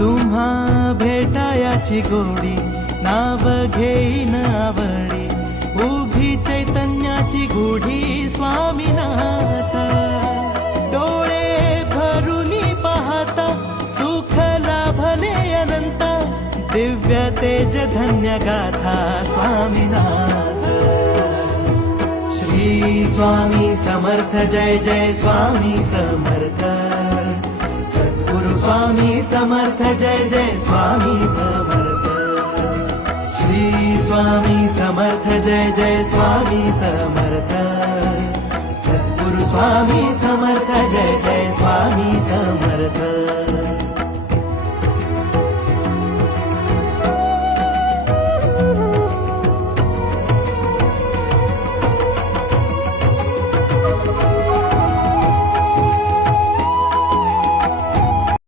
तुम्हा भेटायाची गोडी नाव घेईन आवडी उभी चैतन्याची गुढी स्वामीनाथ डोळे भरूनी पाहता सुख लाभले अनंत दिव्य तेज धन्य गाथा स्वामीनाथ श्री स्वामी समर्थ जय जय स्वामी समर्थ सद्गुरु स्वामी समर्थ जय जय स्वामी समर्थ श्री स्वामी समर्थ जय जय स्वामी समर्थ सद्गुरु स्वामी समर्थ जय जय स्वामी समर्थ